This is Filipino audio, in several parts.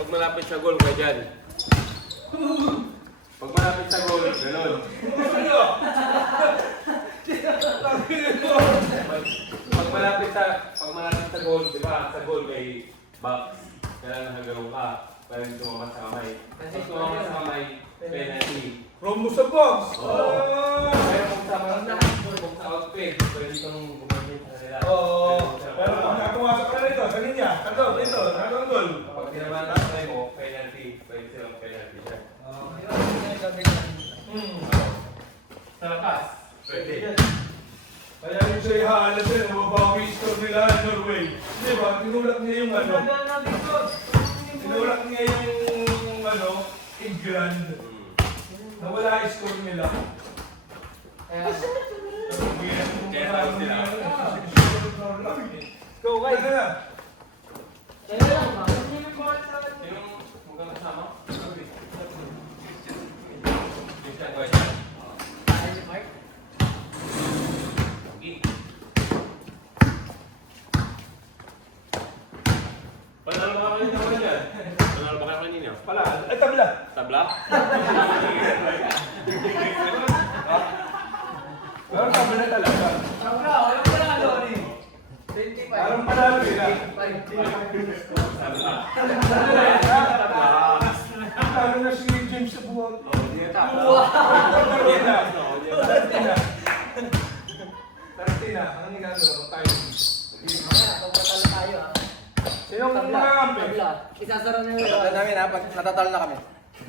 pag malapit sa goal ka dyan. Pag malapit sa goal, gano'n. Pag malapit sa goal, di ba? Sa goal may box. Kailangan nagalaw ka. Para hindi tumama sa kamay. Pag tumama sa kamay, penalty. Rombo sa box! Pero kung sa outfit, pwede kang gumamit sa nila. Oo. Pero kung nakuha sa kanila sa linya, dito, gol. Pag tinamaan sa kamay mo, penalty. Pwede silang penalty siya. Sa lakas. Pwede. Kaya yung siya ihahalas yun, mababawi yung score nila Norway. Di ba? Tinulak niya yung Tinulak niya yung England. Nawala yung score nila. Kaya tapos nila. Go, guys! Kaya na! Sinong huwag kasama? Christian Guayta. Panalo ba kayo kanina? Panalo ba kayo kanina? Pala, ay tabla! Tabla? Parang tabla talaga. Walang panalo ni. 25. Parang panalo sila. Tabla. Talo na si James sa buwan. Tartina, ang ginagawa tayo. Sinong nangangampi? Isasara na yun. Natatalo namin ha, pag natatalo na kami.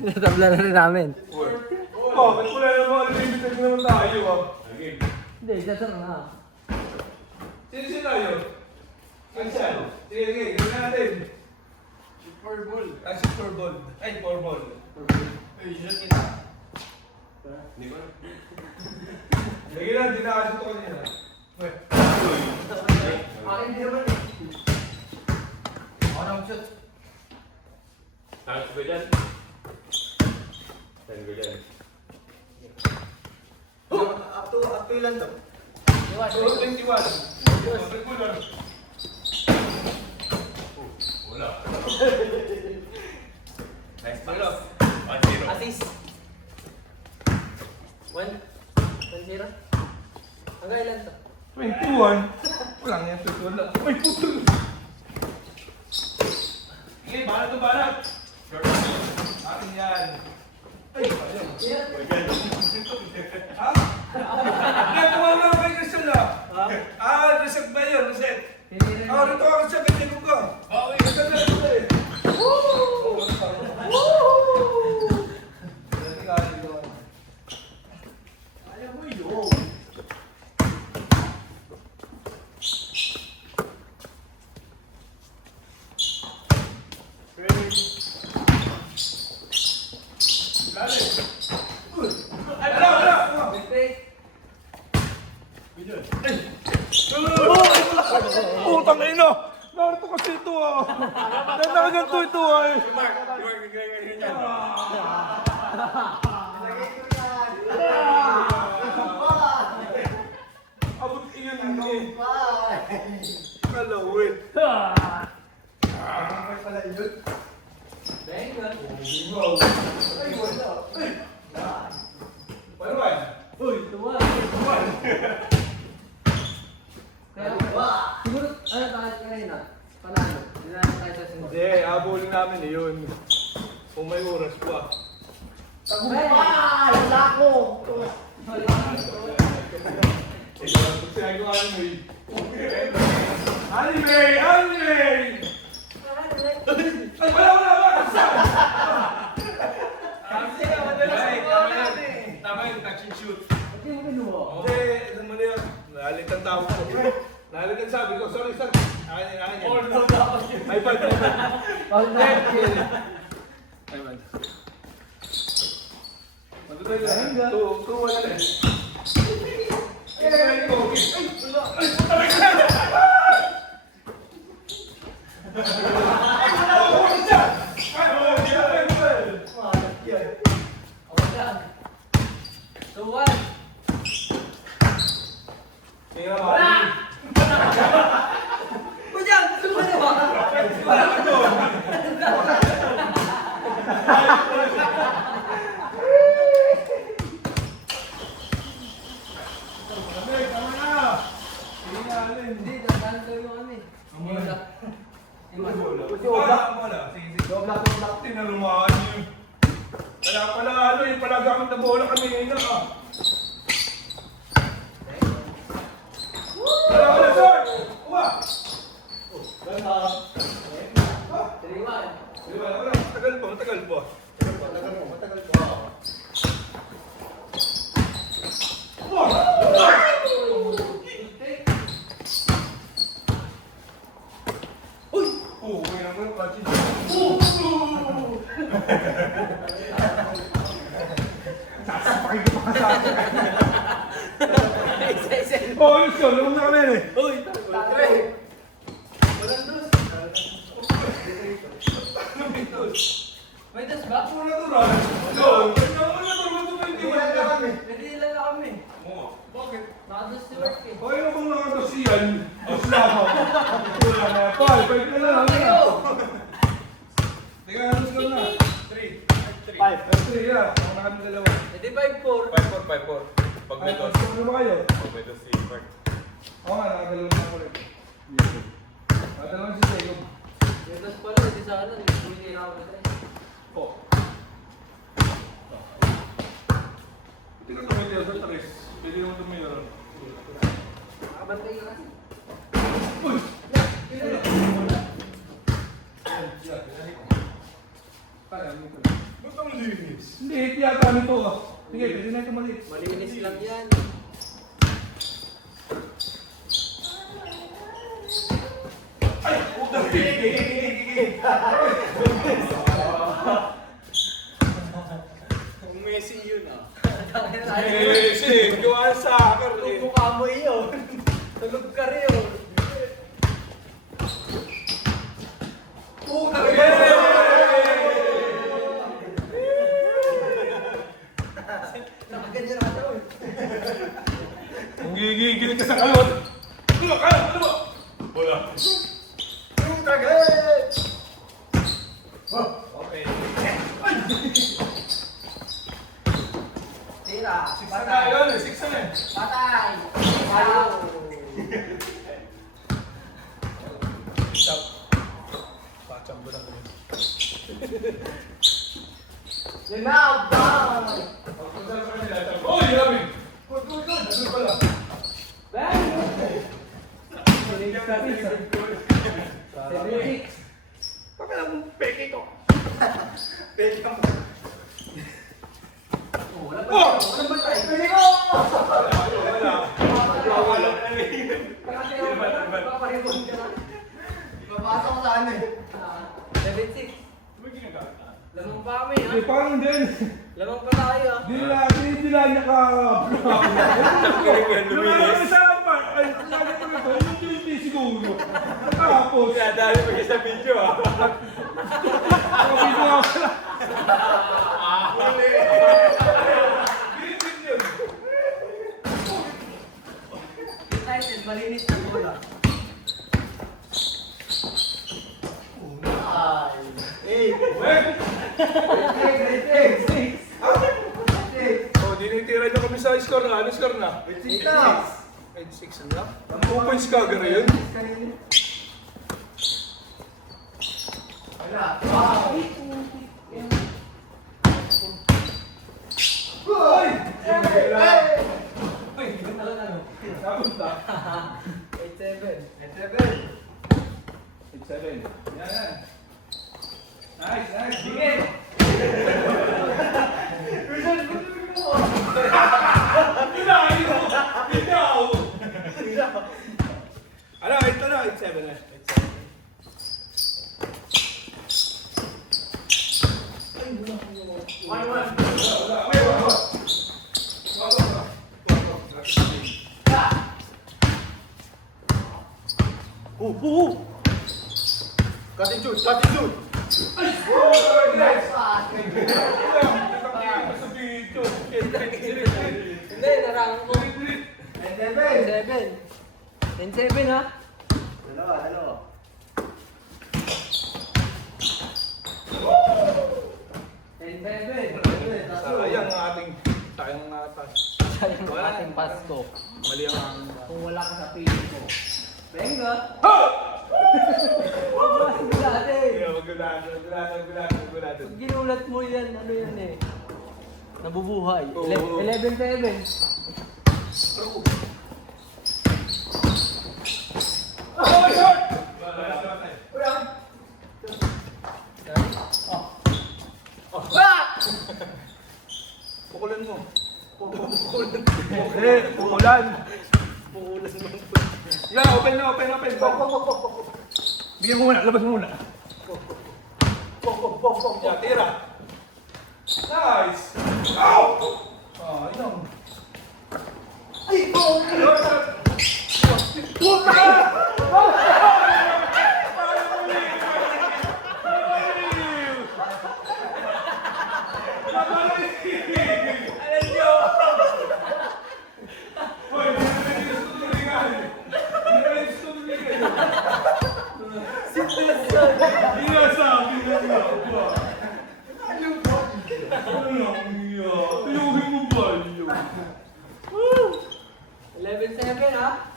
Natabla na rin namin. Oo, ba't wala naman unlimited naman tayo Hindi, isasara na. Sino tayo? Cancel. Sige, gawin natin. Super Bowl. Super Bowl. Ay, 4 ball. Ay, shoot kita. Hindi ko na. Lagi na, hindi nakasot ko kanina. Akin din naman eh. Ako na mag-shoot. Tangos ko dyan. Tangos ko dyan. Up to ilan to? 21. Wala. Nice pass. Wala. 1-0. Assist. 1-0. Hanggang ilan to? 21. Wala nga yung wala. Ay, puto. Sige, banat to banat. Akin yan. Ay, ayun. Ha? Hindi, tumama ako kay Christian na. Reset ba yun? Reset. Rito ako sa ganyan ko. Okay, reset na ito eh. Ayaw mo yun. Putang ina! Narito kasi ito ah! Nanaganto ito ah! Mark, ganyan yan. Abot iyan eh! Kalawin! Ano pala yun? Thank you. Wow! Ay, wala! Ay! Paano ba yan? Uy, tuwa. Kaya, siguro, ano tayo kanina? Panalo. Hindi na tayo sa sinunod. Hindi, abolin namin eh yun. Kung may oras pa. Tagumpay! Wala ko! Sinagawa mo eh. Anime! Anime! Ay, wala! Tama yung touch and shoot. Hindi mo kinuha. Hindi, ano mo na yun? Nalit ang tawag ko. Nalit ang sabi ko. Sorry, sir. Akin yan. All down dapat yun. Ay, bad. All down. Ay, bad. Matutoy lang. 2-1 na rin. Ay, go. Ay, Tuwan. kaya ba? Uyan! Tuwan mo! nagagamit na bola kami ngayon na. Wala, sir! Kuha! Tiriwan. Wala, matagal po. Matagal mo. May naman yung patsin. Sasapakin ko pa sa akin. Isa-isa. Oh, yun siya. Lumang na kami yan eh. Uy, tatay. Walang dos. May dos ba? Ano na to, Ron? Ano na to? Hindi mo na kami. Nagdila na kami. Oo. Bakit? Nakados si work eh. O yun kung nakatos yan. Os na ako. Wala na. Paul, pwede na lang. Teka, halos ka na. 3. 3 yan. Ako na kami dalawa. Hindi 5-4. 5-4. Pag may dos. Ano ba kayo? Pag may dos si Bert. Oo nga, nakadalawa na ako ulit. Nakadalawa si Jacob. May dos pala, hindi sa kanan. Hindi na ako na Oh. Hindi ka tumitil sa tres. Pwede naman tumitil. Nakabantay ka kasi. Uy! Ba't ang linis? Hindi, tiyata nito ah. Sige, pwede na ito maliit. Malinis lang yan. Ay! Utang! Kung Messi yun ah. Messi! Gawa sa akin eh. Mukha mo iyo. Tulog ka rin yun. Utang! Nakaganyan ako. Ang gigigil ka sa kalot. Ano ba? Ano ba? Wala. Okay. Tira. Six na tayo, ano? Six na eh. Patay. Wow. Stop. Pachamba lang ko yun. Now, down. Oh, grabe! Good. Ano pala? Bang. 76. Bakit ang peke ko? Pwede ka mo. Oh, wala pa. Wala ba tayo? Wala. Paparibon ka na. Papasok ko saan eh. 76. Lamang pa kami ha. Eh, parang din. Lamang pa tayo ha. Hindi niya ka. Lumilis. Sa apa? Ay, lagi ko ito. Yung 20 siguro. Tapos. Kaya dahil pa sa video ah. Kapit na ako. Excited, malinis na bola. Oh, dinitira niyo kami sa score na. Ano score na? 86. 86 na. Ang 2 points ka, gano'n yun? Wala. Wow. Ay! Uy, yun talaga no. Napunta. 87. 87. Yan. Nice. Sige. Ano, ito na, 87 na. 1-1. Cutting shoot. Hindi, narangan ko. 7. 10-7 ha. Dalawa. 10-7. Sayang ang ating atas. Sayang ang ating Pasko. Mali ang Kung wala ka sa piling ko. Benga! Ha! Gulate! Magulatan. Pag ginulat mo yan, ano yan eh. Nabubuhay. Oo. 11-7. Oh, shot! Pukulan mo. Pukulan. Yan, open na, open. Bigyan mo muna, labas mo muna. Yan, tira. Nice! Ow! Ah, yun. Ay! Puta! Woo! 11-7 ha?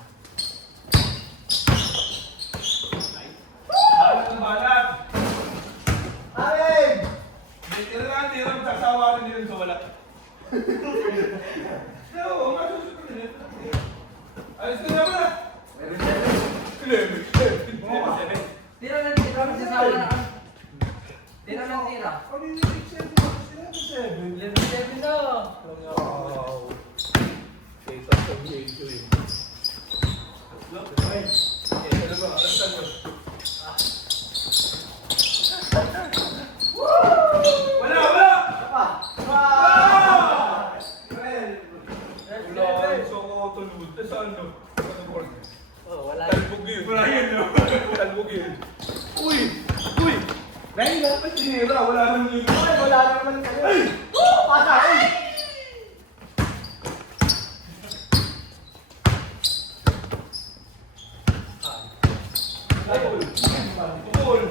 Balat! Amin! Tira, magsasawa rin din sa wala. Oo, masusunod din. Ayos ka naman ah! 11. Tira ng tira. Magsasawa na ka. Tira ng tira. 11-7 na. Wow! Kita sa video eh. Ito na ba? Alasan mo. Wala! Wala! So ako tulod. Saan no? Oh, wala. Talbog yun. Wala yun no? Talbog yun. Uy! Ngayon na. Ba't tinira? Wala nang yun. Ay, wala naman kayo. Pasa! Ay! Pukul!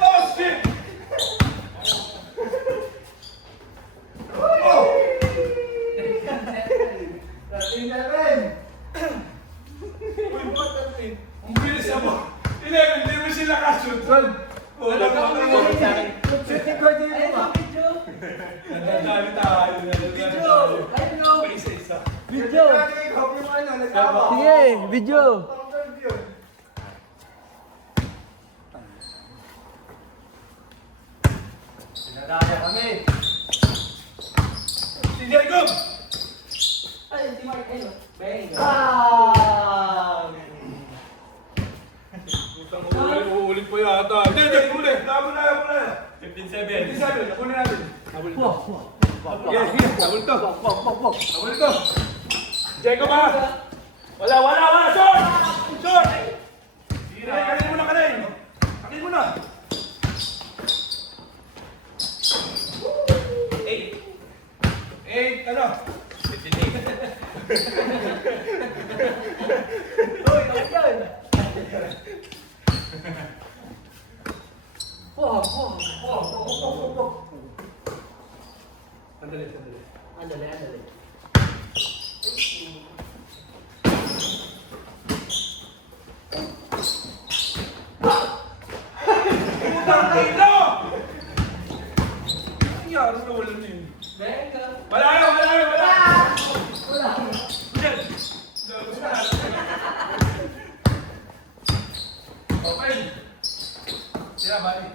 Oh, shit! Oh! Ang bilis mo. 11, di mo sila ka-shoot. Wala pa ako naman sa akin. Nadadali tayo. Video! Isa-isa. Video! Sige, video! Sinadaya kami. Si Jacob! Ay, hindi mo kayo. Bang! Utang uulit po yata. Hindi, ulit. Labon na. 15-7. 15-7. Nakunin natin. Habol ito. Yes, habol ito. Habol ito. Jacob ha! Wala! Short! Kanin mo na. Kanin mo na. 8, ano? 15-8. Uy, ano yan? Wah. Sandali. Andale. Putang ino! Ang yaro na wala na yun. Bang! Wala! Wala. Yan! Open! Sira, bali.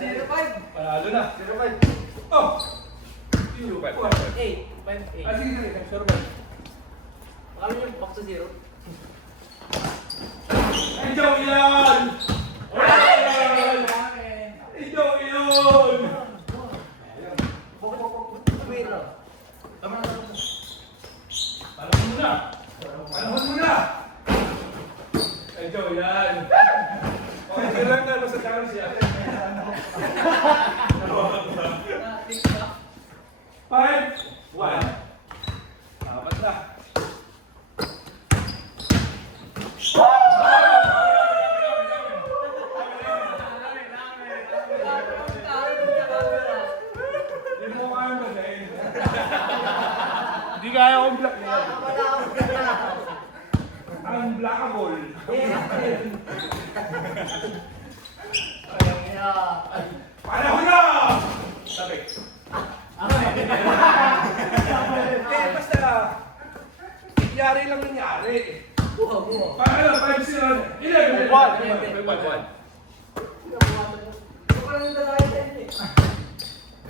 0-5. Panalo na. 0-5. Oh! 0-5. 8. 5-8. Ah, sige. Survive. Baka nyo back to 0. Ay, joke yan! Ay, joke yun! Panahon mo na! Ay, joke yan! Okay, lang na. Basta karo siya. 5, 1. Apat na. Hindi mo kaya basahin. Hindi kaya akong block yan. Unblockable. Panahon na! Sabi. Basta, nangyari lang nangyari. Buha, buha. Paano, 5-0. 11. 5-1. Ito pa lang yung dalawa yan eh.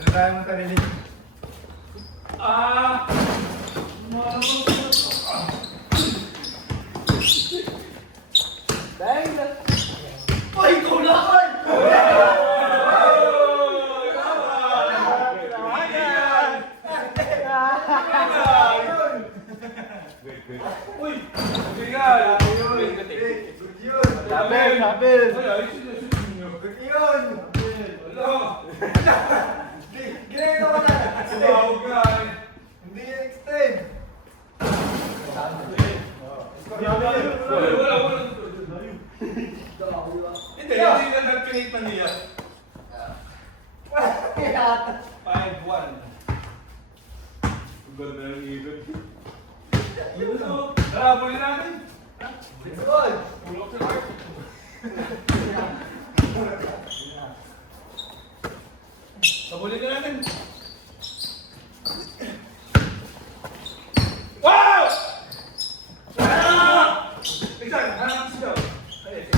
Ano tayo mo sarili? Ah! Dahil na. Ay, tulakay! Uy! Tingnan! Good yun! Sabel, sabel! Ay, ayos yun, ayos yun. Good yun! Wala. Ginagawa ko na! Wow, guy. Hindi extend! Wala. Hindi na nag-create na niya. 5-1. Ganda ng even. Tara, muli natin. Good! Tulog sa heart. Sabulin na natin. Wow! Ah! Tignan, hanap siya. Ay,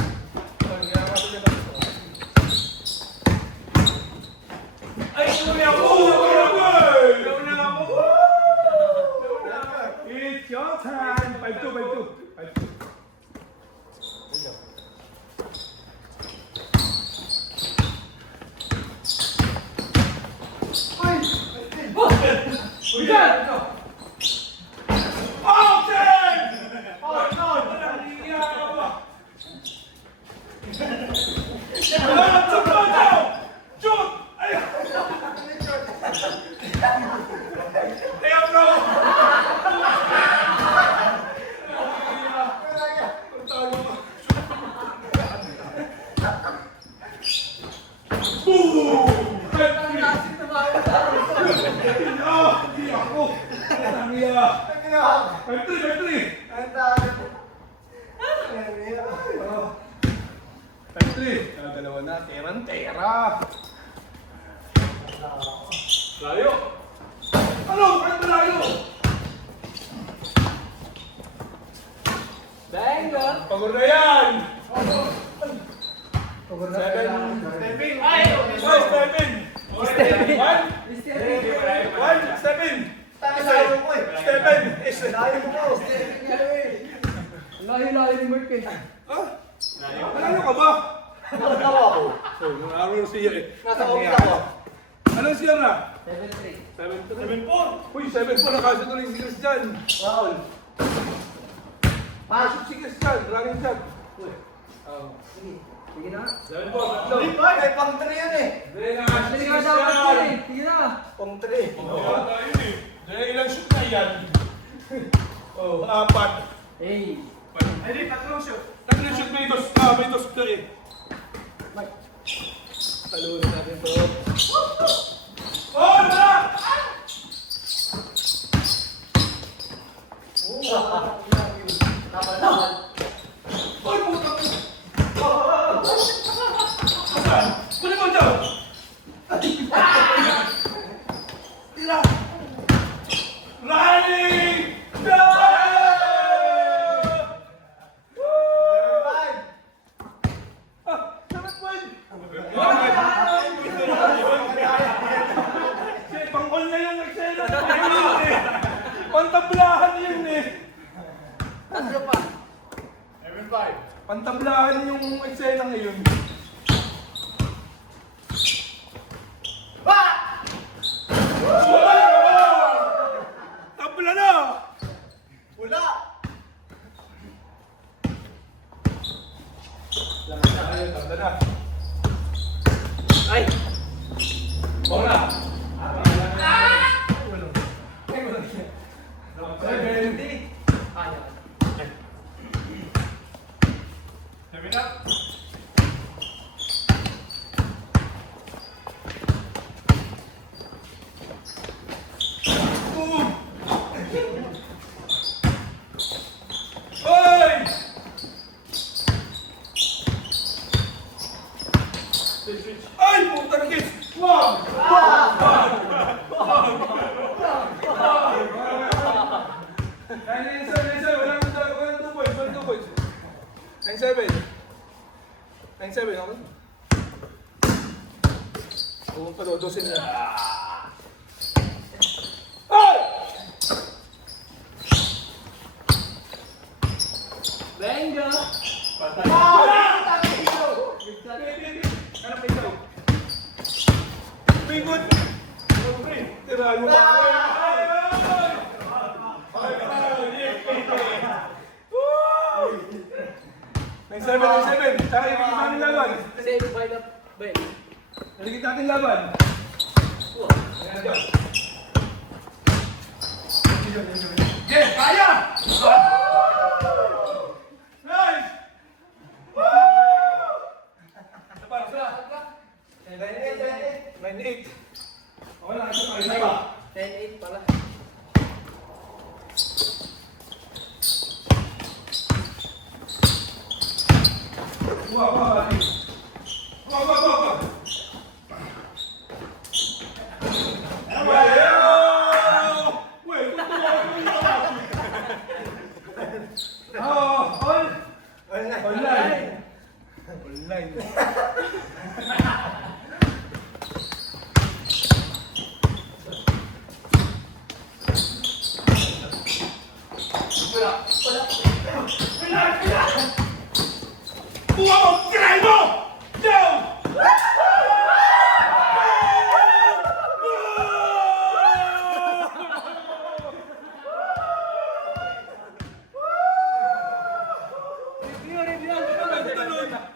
ay, sumuli ako! Nauna ako! It's your time! 5-2, 5-2. 5-2. Uy, yan! Okay! Oh, no! Shoot! Ayun! Ayun, bro! Boom! Hindi ako! Tangiya! Country! Country! Dalawa na, terang-tera! Layo! Ano? Ano layo? Dahil na. Pagod na yan! Pagod na. Stepping! Ay! Stepping! Stepping! One! Stepping! One! Stepping! Tayo ko eh! Stepping! Tayo ko! Layo-layo ni Mark eh. Ah? Ano ka ba? Nakatawa ako! Oh, nung siya eh. Nasa office ako! Anong siya na? 7-3. 7-4! Uy, 7-4! Nakasya tuloy si Christian! Foul! Pasok si Christian! Running shot! Sige. Sige na. 7-4! Hindi ba? May pang 3 yun eh! Dre, nakasya si Sige na dapat Christian! eh. Sige na. Pang 3! Oo, tayo eh. Dre, ilang shoot na yan? Oh, 4. Hey. Ay, di, tatlong shoot. Tatlong shoot, may dos ka eh. Mark. Talunan natin to. Oh, na! Tapal-tapal! Oy, puta! Saan? Kunin mo dyan! Tira! Running! Pang-on na yung nagsena. Pantablahan yun eh. Tatlo pa. Pantablahan yung eksena ngayon. Tabla na! Wala! Tabla na. Ay. Bola! Boom! Oy! 9-7, walang 2 points, walang 2 points. 9-7. 9-7, okay? Oo, padodosin niya. Ay! Benga! Patay. Hanap na ikaw. Bingot! Tira mo ba? Nine seven. Tsaka iligit natin laban. Save by the bell. Iligit natin laban. Ayan dyan. Yes, kaya! Nice! Isa pa. 9-8. Okay lang, isa pa. 10-8 pala. Buka. Wait, online. Buka mo! Try mo! Down!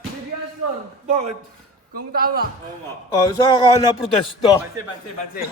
Review ang score. Bakit? Kung tama. Oh, saan ka na protesta? Banse.